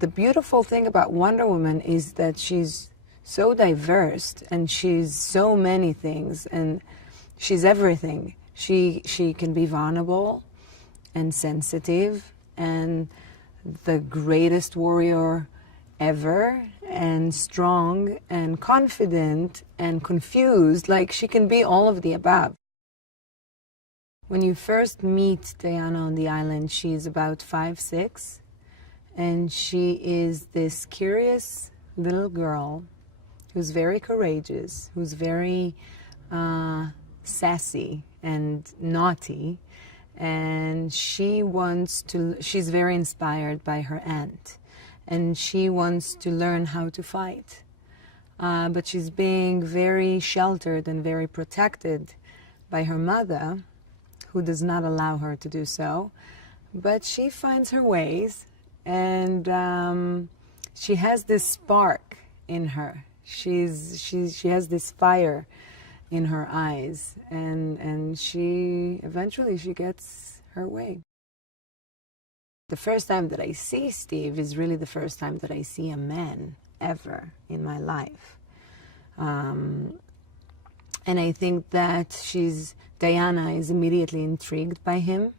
The beautiful thing about Wonder Woman is that she's so diverse and she's so many things and she's everything. She can be vulnerable and sensitive and the greatest warrior ever and strong and confident and confused. Like, she can be all of the above. When you first meet Diana on the island, she's about 5'6", and she is this curious little girl who's very courageous, who's very sassy and naughty, and she's very inspired by her aunt, and she wants to learn how to fight. But she's being very sheltered and very protected by her mother, who does not allow her to do so. But she finds her ways, and she has this spark in her. She has this fire in her eyes, and eventually she gets her way. The first time that I see Steve is really the first time that I see a man ever in my life. And I think that Diana is immediately intrigued by him.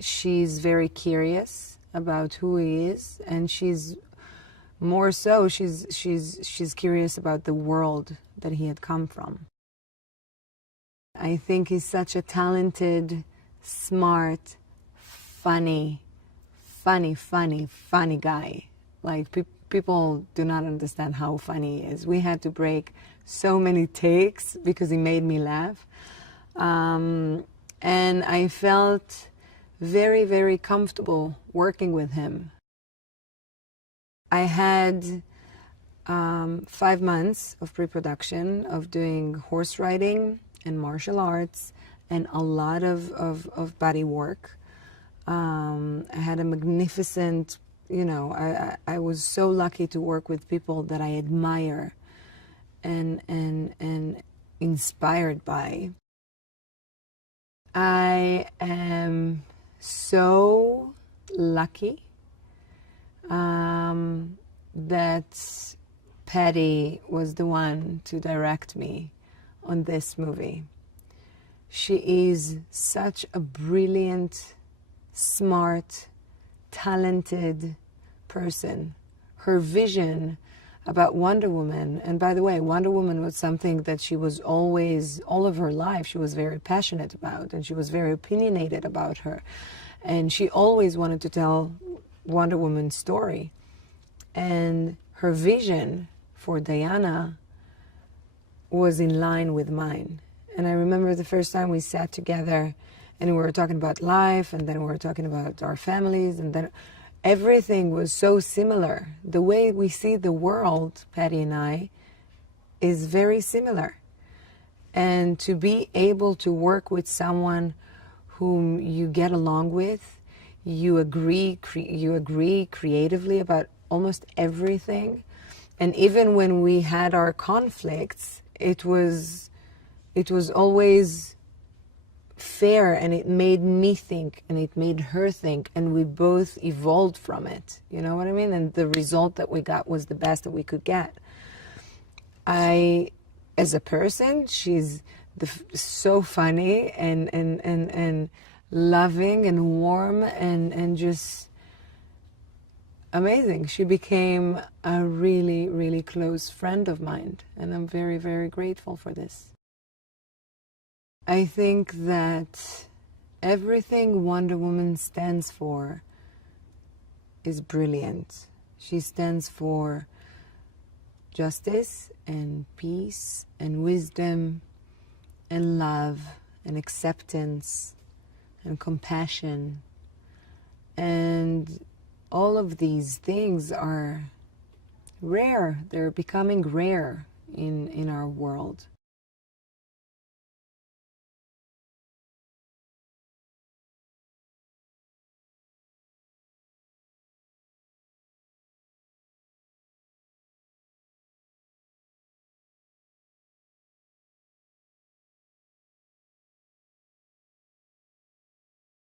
She's very curious about who he is, and she's curious about the world that he had come from. I think he's such a talented, smart, funny guy. Like, people do not understand how funny he is. We had to break so many takes because he made me laugh. And I felt very, very comfortable working with him. I had 5 months of pre-production of doing horse riding and martial arts and a lot of body work. I had a magnificent, I was so lucky to work with people that I admire and inspired by. I am so lucky that Patty was the one to direct me on this movie. She is such a brilliant, smart, talented person. Her vision about Wonder Woman, and by the way, Wonder Woman was something that she was always, all of her life, she was very passionate about, and she was very opinionated about her. And she always wanted to tell Wonder Woman's story. And her vision for Diana was in line with mine. And I remember the first time we sat together and we were talking about life, and then we were talking about our families, and then everything was so similar. The way we see the world, Patty and I, is very similar. And to be able to work with someone whom you get along with, you agree creatively about almost everything. And even when we had our conflicts, it was always fair, and it made me think and it made her think, and we both evolved from it. You know what I mean? And the result that we got was the best that we could get. As a person, she's so funny and loving and warm and just amazing. She became a really, really close friend of mine, and I'm very, very grateful for this. I think that everything Wonder Woman stands for is brilliant. She stands for justice and peace and wisdom and love and acceptance and compassion. And all of these things are rare. They're becoming rare in our world.